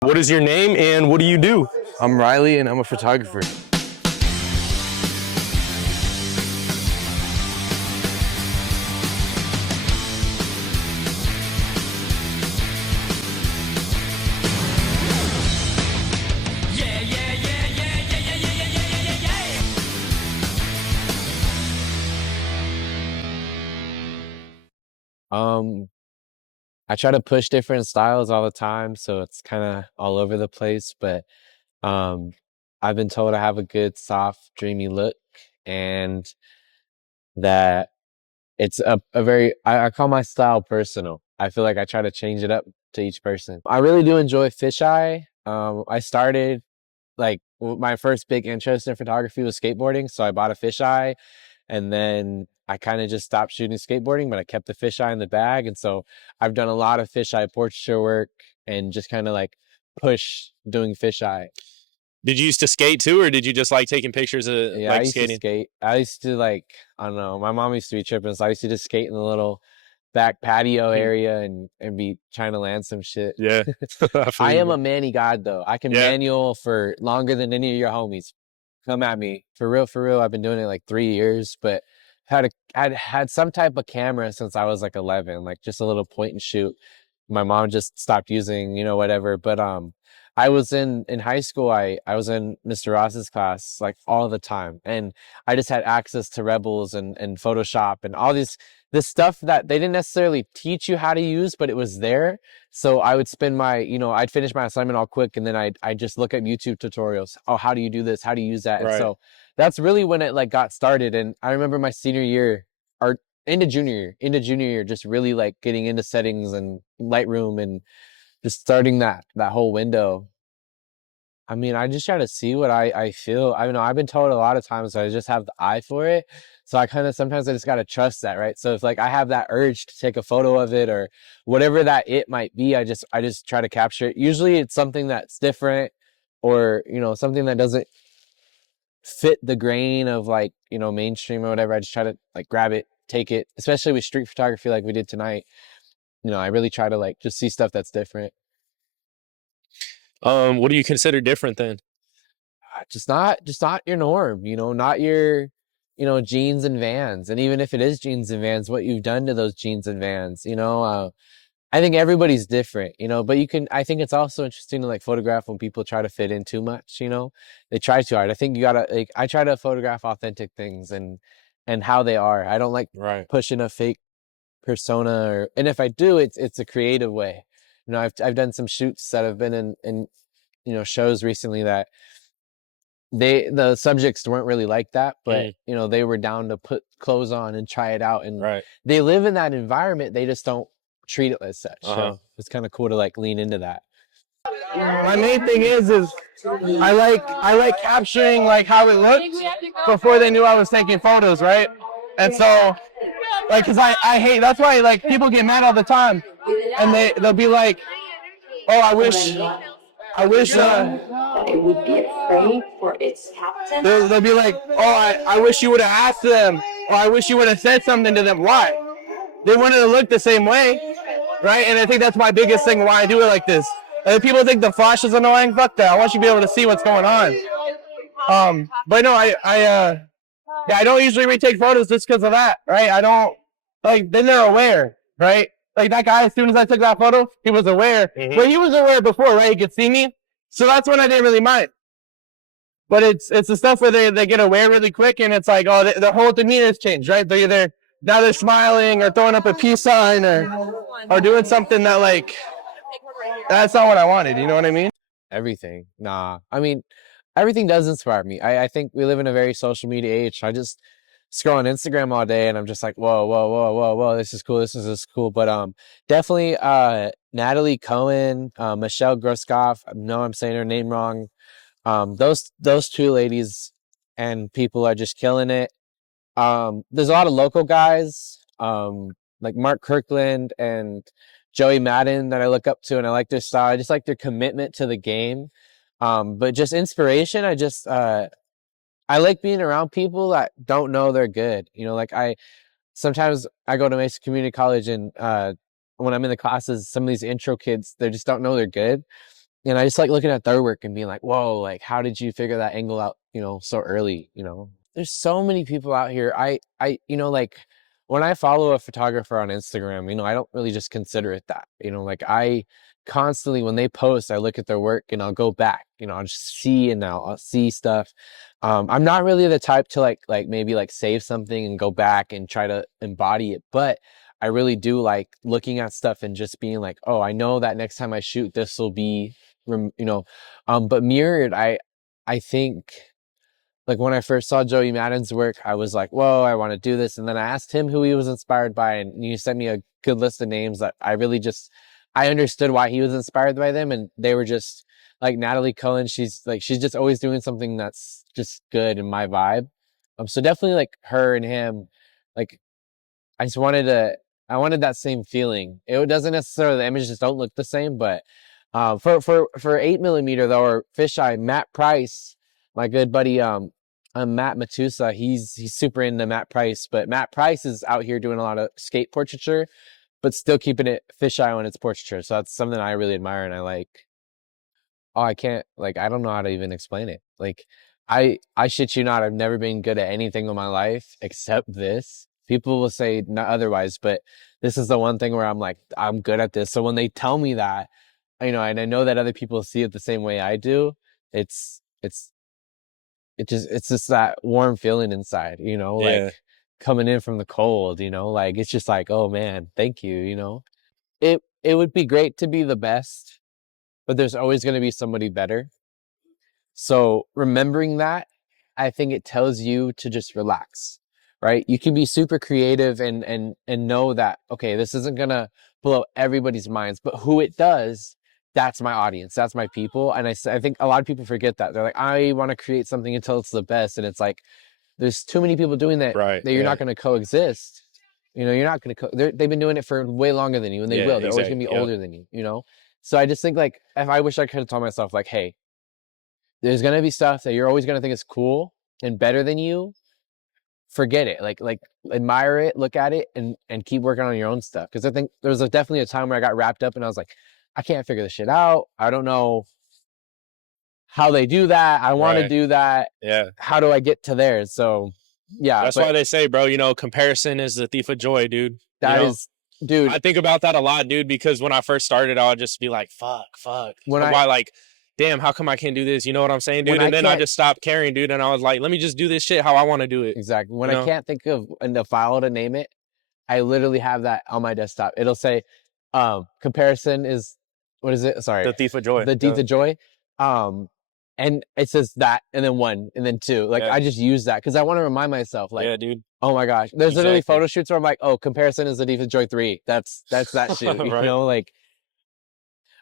What is your name and what do you do? I'm Riley and I'm a photographer. Um, I try to push different styles all the time, so it's kind of all over the place, but um, I've been told I have a good, soft, dreamy look and that it's a very, I call my style personal. I feel like I try to change it up to each person. I really do enjoy fisheye. I started my first big interest in photography was skateboarding, so I bought a fisheye and then I kind of just stopped shooting skateboarding, but I kept the fisheye in the bag. And so I've done a lot of fisheye portraiture work and just kind of like push doing fisheye. Did you used to skate too, or did you just like taking pictures of Yeah, I like used to skating? skate. I used to I don't know, my mom used to be tripping, so I used to just skate in the little back patio Hmm. area and be trying to land some shit. Yeah, I feel I you, am bro. a manny god though. I can Yeah. manual for longer than any of your homies. Come at me. For real, for real. I've been doing it like 3 years, but had some type of camera since I was like 11, like just a little point and shoot. My mom just stopped using, whatever. But I was in high school, I was in Mr. Ross's class like all the time. And I just had access to Rebels and Photoshop and all this stuff that they didn't necessarily teach you how to use, but it was there. So I would spend I'd finish my assignment all quick and then I'd just look at YouTube tutorials. Oh, how do you do this? How do you use that? And Right. so that's really when it like got started. And I remember my senior year or into junior year, just really like getting into settings and Lightroom and just starting that whole window. I mean, I just try to see what I feel. I know I've been told a lot of times that I just have the eye for it. So I kind of sometimes I just gotta trust that, right? So if like I have that urge to take a photo of it or whatever that it might be, I just try to capture it. Usually it's something that's different or something that doesn't fit the grain of mainstream or whatever. I just try to like grab it, take it, especially with street photography like we did tonight. I really try to like just see stuff that's different. What do you consider different then? Just not your norm, not your jeans and Vans. And even if it is jeans and Vans, what you've done to those jeans and Vans. I think everybody's different, but I think it's also interesting to like photograph when people try to fit in too much. They try too hard. I think you gotta like I try to photograph authentic things and how they are. I don't like Right. pushing a fake persona, and if I do, it's a creative way. I've done some shoots that have been in shows recently that the subjects weren't really like that, but Mm, they were down to put clothes on and try it out, and right. they live in that environment. They just don't treat it as such. Uh-huh. So it's kind of cool to like lean into that. My main thing is I like capturing like how it looked before they knew I was taking photos, right? And so like cuz I hate that's why like people get mad all the time and they'll be like, "Oh, I wish it would be afraid for its captain. they'll be like, "Oh, I wish you would have asked them or I wish you would have said something to them." Why? They wouldn't have looked the same way, right? And I think that's my biggest thing why I do it like this. And if people think the flash is annoying, fuck that. I want you to be able to see what's going on. But no, yeah, I don't usually retake photos just because of that, right? I don't like. Then they're aware, right? Like that guy, as soon as I took that photo, he was aware. Hmm. But he was aware before, right? He could see me, so that's when I didn't really mind. But it's the stuff where they get aware really quick, and it's like, oh, their whole demeanor has changed, right? They're either now they're smiling or throwing up a peace sign or doing something that like that's not what I wanted. You know what I mean? Everything, nah. I mean, everything does inspire me. I think we live in a very social media age. I just scroll on Instagram all day, and I'm just like, whoa, whoa, whoa, whoa, whoa. This is cool. This is cool. But definitely Natalie Cohen, Michelle Groskopf. I know I'm saying her name wrong. Those two ladies and people are just killing it. There's a lot of local guys, like Mark Kirkland and Joey Madden that I look up to, and I like their style. I just like their commitment to the game. But just inspiration, I like being around people that don't know they're good. Like sometimes I go to Mesa Community College and when I'm in the classes, some of these intro kids, they just don't know they're good. and I just like looking at their work and being like, whoa, like how did you figure that angle out, so early, There's so many people out here. Like when I follow a photographer on Instagram, I don't really just consider it that, like I constantly, when they post, I look at their work and I'll go back, I'll just see, and I'll see stuff. I'm not really the type to like maybe like save something and go back and try to embody it, but I really do like looking at stuff and just being like, oh, I know that next time I shoot, this will be, but mirrored, I think like when I first saw Joey Madden's work, I was like, whoa, I want to do this. And then I asked him who he was inspired by, and you sent me a good list of names that I understood why he was inspired by them. And they were just like Natalie Cohen. She's just always doing something that's just good in my vibe. So definitely like her and him, like I wanted that same feeling. It doesn't necessarily, the images don't look the same, but for 8mm though, or fisheye, Matt Price, my good buddy, Matt Matusa, he's super into Matt Price, but Matt Price is out here doing a lot of skate portraiture, but still keeping it fisheye on its portraiture. So that's something I really admire, and I like. Oh, I don't know how to even explain it. Like, I shit you not, I've never been good at anything in my life except this. People will say not otherwise, but this is the one thing where I'm like, I'm good at this. So when they tell me that, and I know that other people see it the same way I do, it's it's just that warm feeling inside, like Yeah. coming in from the cold, like it's just like, oh man, thank you. It would be great to be the best, but there's always going to be somebody better. So remembering that, I think it tells you to just relax, right? You can be super creative and know that, okay, this isn't gonna blow everybody's minds, but who it does, that's my audience, that's my people. And I think a lot of people forget that. They're like, I want to create something until it's the best, and it's like there's too many people doing that Right. that you're Yeah. not going to coexist. You're not going to. They've been doing it for way longer than you, and they Yeah. will. They're always going Exactly. to be Yep. older than you. So I just think like if I wish I could have told myself like, hey, there's gonna be stuff that you're always gonna think is cool and better than you. Forget it. Like admire it, look at it, and keep working on your own stuff. Because I think there was definitely a time where I got wrapped up and I was like, I can't figure this shit out. I don't know how they do that. I want to Right. do that. Yeah. How do I get to there? So yeah, That's but why they say, bro, comparison is the thief of joy, dude. that is, dude. I think about that a lot, dude, because when I first started, I would just be like, fuck. When Why, like, damn, how come I can't do this? You know what I'm saying, dude? When I And then I can't- just stopped caring, dude. And I was like, let me just do this shit how I want to do it. exactly. When You I know? can't think of a file to name it, I literally have that on my desktop. It'll say, comparison is, what is it? Sorry. The thief of joy. The thief of joy. And it says that, and then 1, and then 2. Like Yeah. I just use that because I want to remind myself, like, Yeah, dude. oh my gosh, there's literally Exactly. photo shoots where I'm like, oh, comparison is the thief of joy 3. That's that shit. Right. Like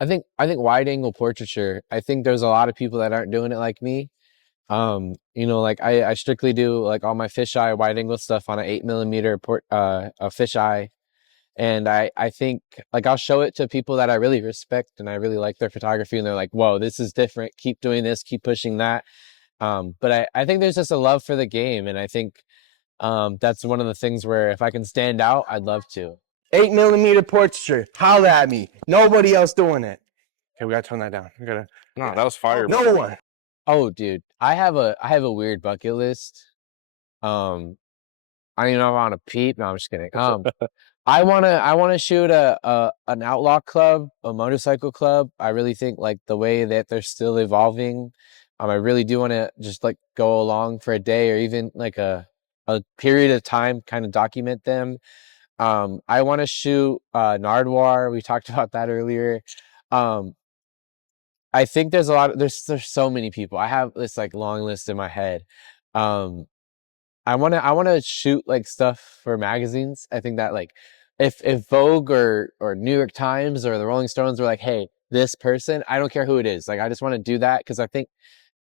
I think wide angle portraiture. I think there's a lot of people that aren't doing it like me. Like I strictly do like all my fisheye wide angle stuff on an 8mm a fisheye. And I think like I'll show it to people that I really respect and I really like their photography, and they're like, whoa, this is different. Keep doing this, keep pushing that. But I think there's just a love for the game, and I think that's one of the things where if I can stand out, I'd love to. 8mm portraiture. Holla at me. Nobody else doing it. Okay, we gotta turn that down. We gotta. No, that was fire. No one. Oh, dude, I have a weird bucket list. I don't even know if I want to peep. No, I'm just kidding. I wanna shoot an outlaw club, a motorcycle club. I really think like the way that they're still evolving. I really do want to just like go along for a day or even like a period of time, kind of document them. I want to shoot Nardwar. We talked about that earlier. I think there's so many people. I have this like long list in my head. I wanna shoot like stuff for magazines. I think that like if Vogue or New York Times or the Rolling Stones were like, hey, this person, I don't care who it is. Like I just want to do that because I think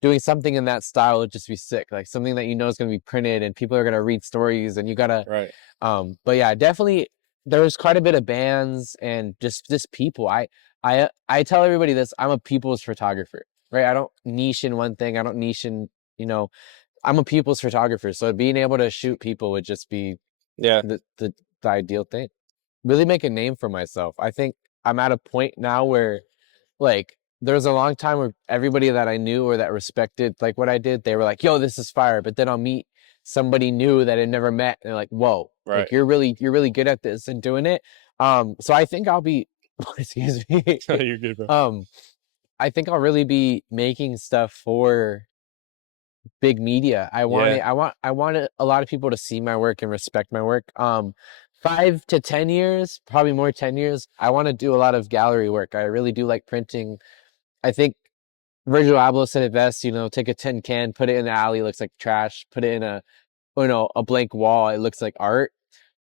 doing something in that style would just be sick. Like something that is going to be printed and people are going to read stories and you gotta. Right. But yeah, definitely there's quite a bit of bands and just people. I tell everybody this. I'm a people's photographer, right? I don't niche in one thing. I don't niche in I'm a people's photographer, so being able to shoot people would just be Yeah. the ideal thing. Really make a name for myself. I think I'm at a point now where like there was a long time where everybody that I knew or that respected like what I did, they were like, "Yo, this is fire." But then I'll meet somebody new that I never met, and they're like, "Whoa, Right. like you're really good at this and doing it." So I think I'll be, excuse me. You're good, bro. I think I'll really be making stuff for big media. I want Yeah. it. I want a lot of people to see my work and respect my work. 5 to 10 years, probably more 10 years. I want to do a lot of gallery work. I really do like printing. I think Virgil Abloh said it best, you know, take a tin can, put it in the alley, it looks like trash. Put it in a blank wall, it looks like art.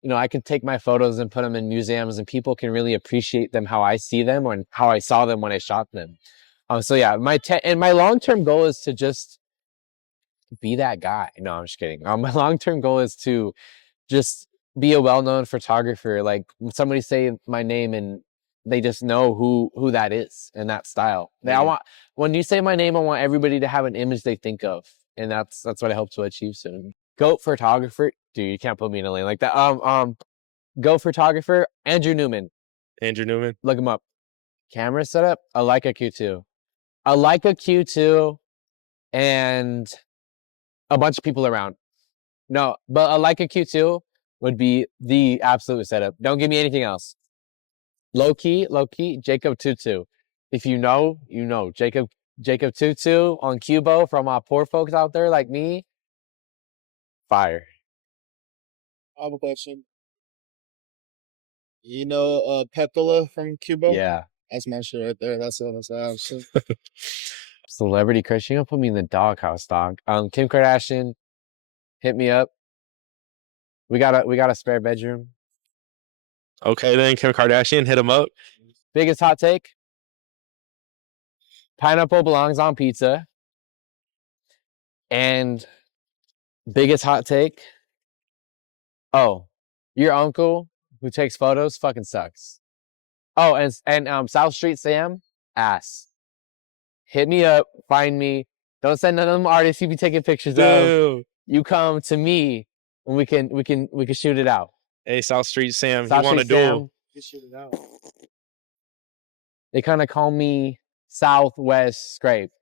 You know, I can take my photos and put them in museums, and people can really appreciate them how I see them or how I saw them when I shot them. So yeah, my long-term goal is to just be that guy. No, I'm just kidding. My long-term goal is to just be a well-known photographer. Like somebody say my name and they just know who that is and that style. When you say my name, I want everybody to have an image they think of, and that's what I hope to achieve soon. Goat photographer, dude, you can't put me in a lane like that. Goat photographer, Andrew Newman. Andrew Newman. Look him up. Camera setup, a Leica Q2. A Leica Q2 and a bunch of people around. No, but a Leica Q2 would be the absolute setup. Don't give me anything else. Low key, Jacob Tutu. If you know, you know. Jacob Tutu on Cubo from our poor folks out there like me. Fire. I have a question. You know Petola from Cuba? Yeah. That's my shit right there. That's what I have. So. Celebrity crush. You gonna put me in the doghouse, dog. Kim Kardashian, hit me up. We got a spare bedroom. Okay, then Kim Kardashian, hit him up. Biggest hot take. Pineapple belongs on pizza. And biggest hot take. Oh, your uncle who takes photos fucking sucks. Oh, and South Street Sam, ass. Hit me up, find me. Don't send none of them artists you be taking pictures of. You come to me and we can shoot it out. Hey, South Street Sam, South you want a Street duel? Sam, shoot it out. They kind of call me Southwest Scrape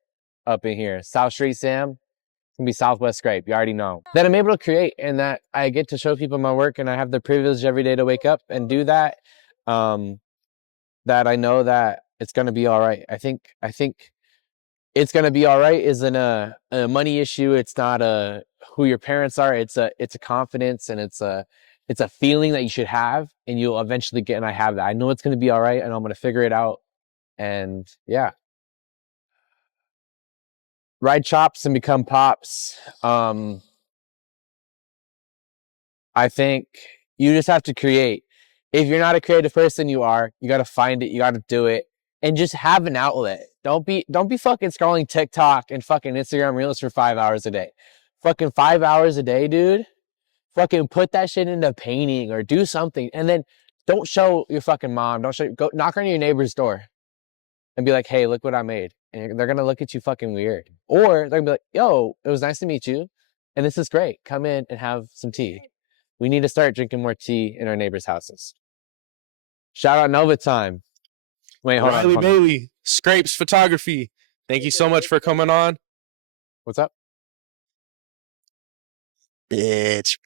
up in here. South Street Sam can be Southwest Scrape. You already know. That I'm able to create and that I get to show people my work and I have the privilege every day to wake up and do that. That I know that it's gonna be all right. I think it's gonna be all right isn't a money issue. It's not a who your parents are. It's a confidence and it's a feeling that you should have and you'll eventually get. And I have that. I know it's gonna be all right and I'm gonna figure it out. And yeah, ride chops and become pops. I think you just have to create. If you're not a creative person, you got to find it. You got to do it and just have an outlet. Don't be fucking scrolling TikTok and fucking Instagram Reels for 5 hours a day. Fucking 5 hours a day, dude. Fucking put that shit into painting or do something. And then don't show your fucking mom. Go knock on your neighbor's door and be like, hey, look what I made. And they're going to look at you fucking weird. Or they're going to be like, yo, it was nice to meet you. And this is great. Come in and have some tea. We need to start drinking more tea in our neighbors' houses. Shout out Nova Time. Wait, hold on. Baillie, Scrapes Photography. Thank you so much for coming on. What's up? Bitch.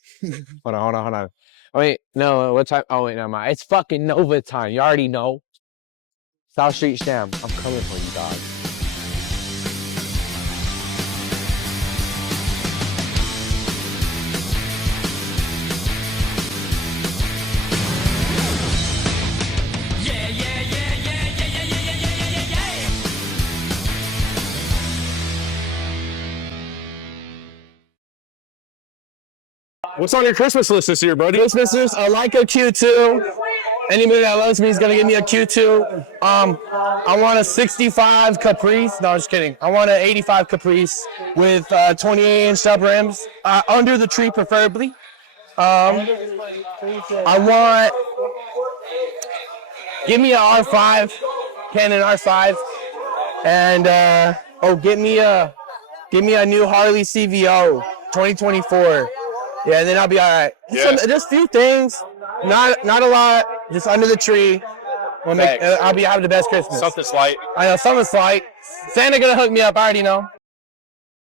Hold on. Oh, wait, no, what time? Oh, wait, never mind. It's fucking Nova Time. You already know. South Street Sham. I'm coming for you, dog. What's on your Christmas list this year, buddy? Christmas list, I like a Q2. Anybody that loves me is gonna give me a Q2. I want a 65 Caprice. No, I'm just kidding. I want an 85 Caprice with 28-inch sub rims, under the tree preferably. Give me an R5, Canon R5, and get me a new Harley CVO 2024. Yeah, and then I'll be all right. Yeah. Just a few things, not a lot, just under the tree. I'll have the best Christmas. Something slight. I know something's slight. Santa gonna hook me up. I already know.